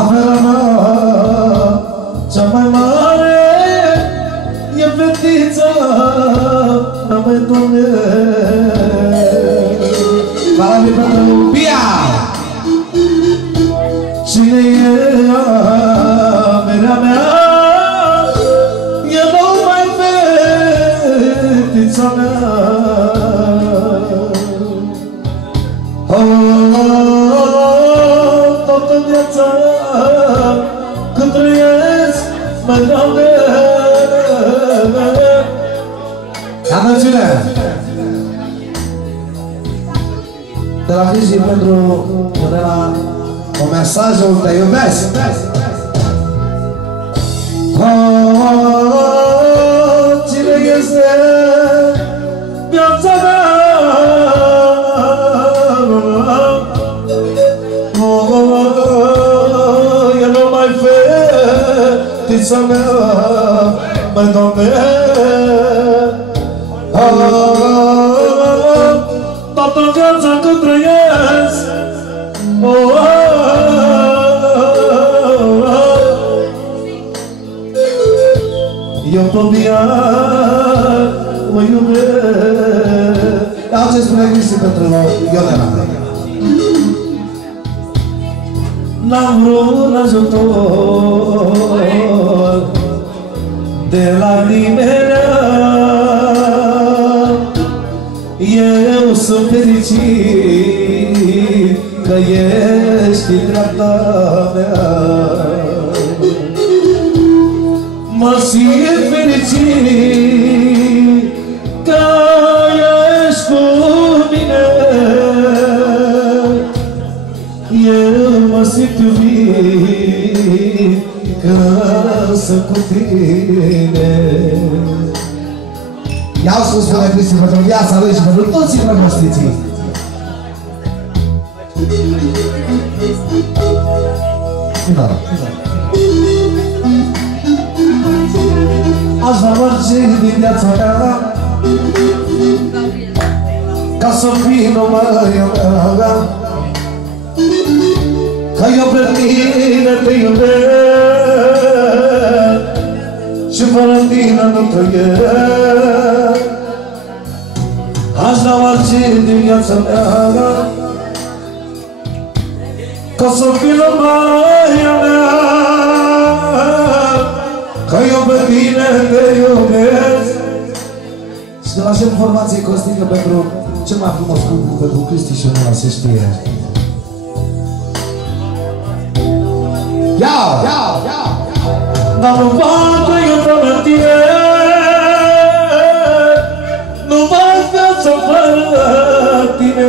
Averea mea cea mai mare e fetița mea, măi, Doamne. Valabil pentru Pia. Cine e averea mea? E numai fetița mea. Toată viața când trăiesc, măi, Doamne. Atențiune! De la Cristi pentru Mânela un mesajul te iubesc. Cine este viața mea? E numai fetița mea, măi, Doamne. Toată viața când trăiesc, eu pe ea mă iubesc. Iau ce spune Cristi pentru Ionela. N-am vreun ajutor de la nimeni. Eu sunt fericit că ești în dreapta mea. Mă simt fericit că ești cu mine. Eu mă simt iubit că sunt cu tine. Iau să spune Cristi pentru viața lui și pentru toți drăgostiții. Aș da orice din viața mea ca să fii numai eu mea, că eu pe tine te iubesc și fără tine nu trăiesc. Aș da orice din viața mea ca să fii numai a mea, că eu pe tine te iubesc. Și de la ce informație Costică pentru cel mai frumos lucru pentru Cristi și Ionela se știe. Iau! Dar nu pot trăi fără tine, nu pot viața fără tine.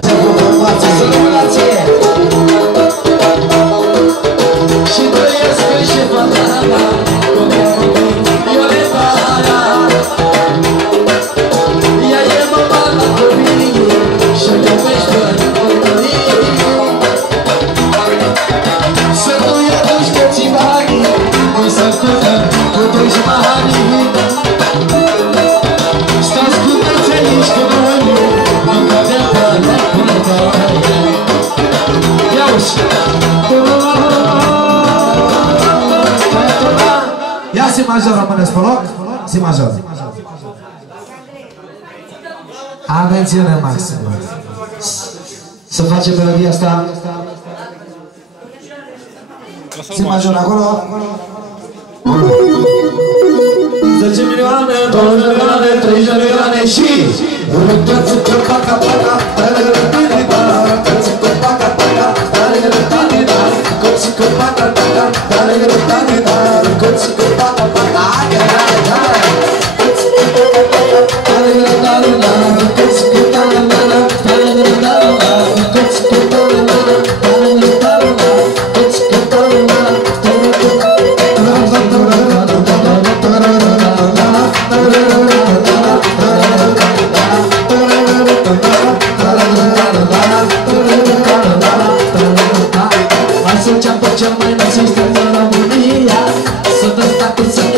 Ce informație și relație și trăiesc și fantana cu Ionela. Ea e mama la copii și iubește copii. Să nu i aduci că-ți bani, nu să cântă cu doi jumăhani. Stați cu toți aici cu noi, nu cadem până până până. Ia uși! Ia si major, rămâneți pe loc. Si major. Atențiune maximă. Să facem melodia asta. Si major acolo. 10 milioane, 20 milioane, 30 milioane și Să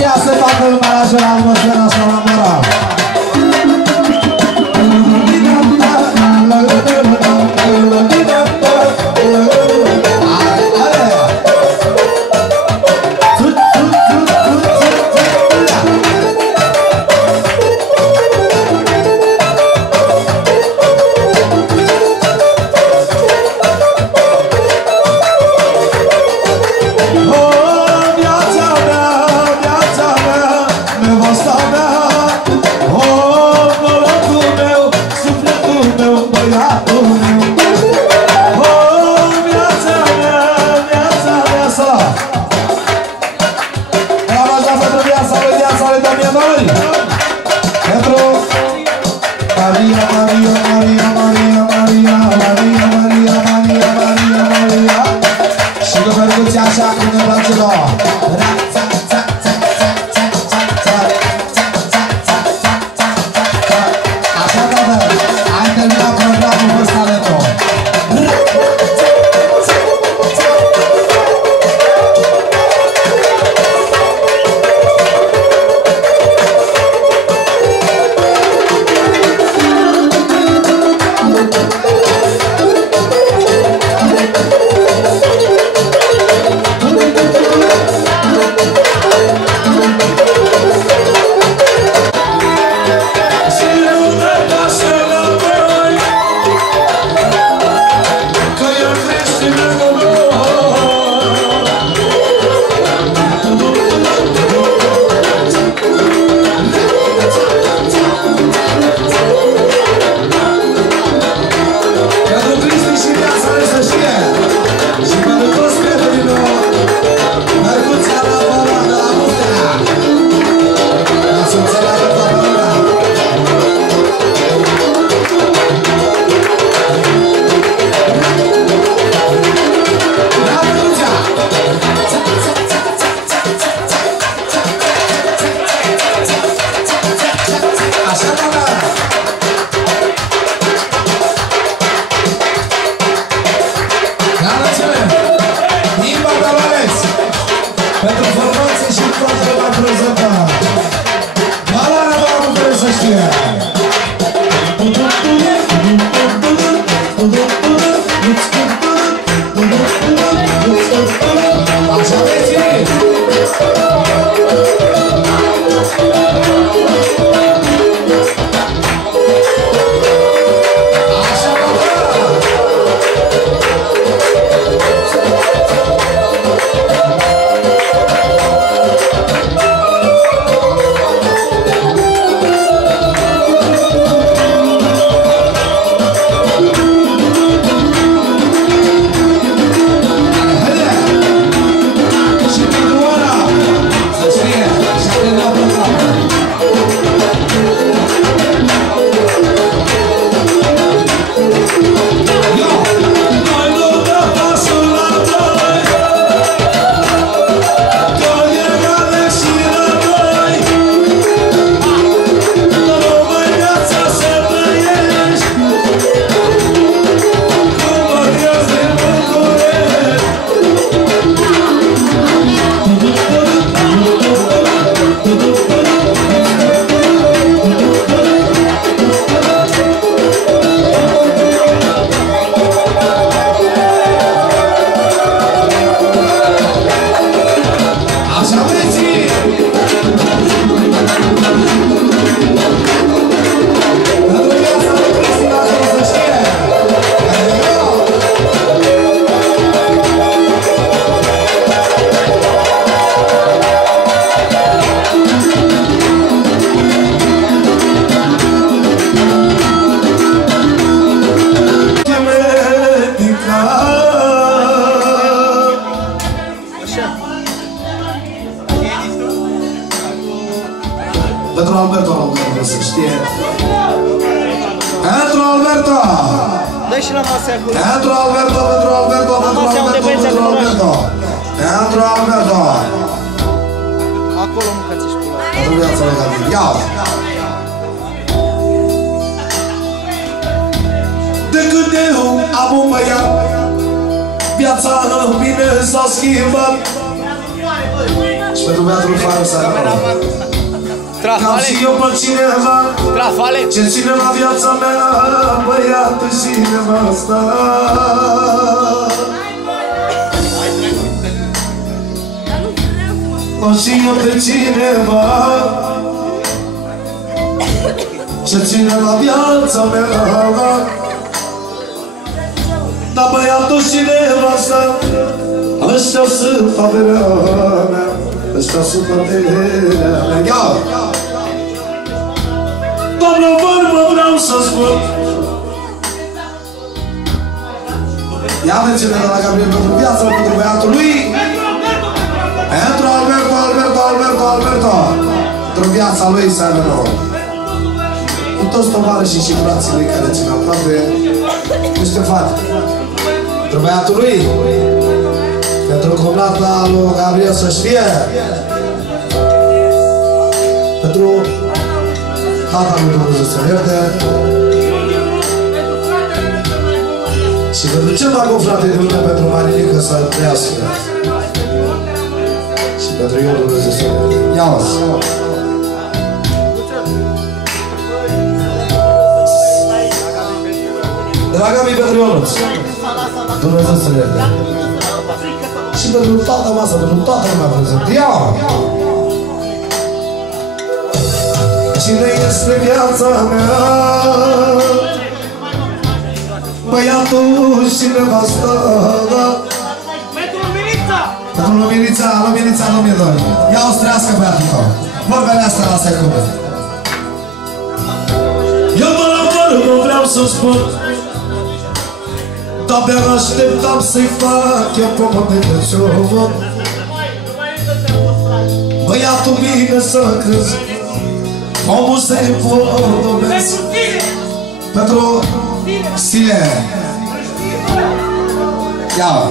aceea se facă lumea la jur, atmosfera așa la moral. Pentru Alberto vreau să știe. Pentru Alberto! Dă-i și la masă acolo. Pentru Alberto, pentru Alberto, pentru Alberto, pentru Alberto. Pentru Alberto. Acolo mâncați și pula. Pentru viața lui David. Ia! De când eu am un băiat, viața în bine s-a schimbat. Și pentru băiatul Faru să Cam și eu pe cineva ce ține la viața mea, băiatul și nevasta. Cam și eu pe cineva ce ține la viața mea, dar băiatul și nevasta, ăștia sunt averea mea, ăștia sunt averea mea. Doamnă, vorbă vreau să spun. Ia mergem de la Gabriel pentru viața, pentru băiatul lui. Pentru Alberto. Pentru viața lui să aibă nouă. Cu toți tovarășii și frații lui care țin aproape niște fate. Pentru băiatul lui. Pentru comnata lui Gabriel să știe. Pentru tata lui Dumnezeu să ierte. Și pentru cel mai bun frate de lume, pentru Marinică să trăiască. Și pentru eu Dumnezeu să ierte. Ia-o-ți! Draga mea pentru Ionuț, Dumnezeu să ierte. Și pentru toată masa, pentru toată lumea prezent. Ia-o! Cine este viața mea? Băiatul și nevasta. Pentru Luminița, nu mi-e dor. Ia-o strească băiatul tău. Vorbele astea lasă-i cuvânt. Eu mă la vorbă vreau să spun, de-abia așteptam să-i fac eu pomă de Crăciun. Băiatul bine să crezi, omul să-i vorbesc. Pentru Sile. Ia-o.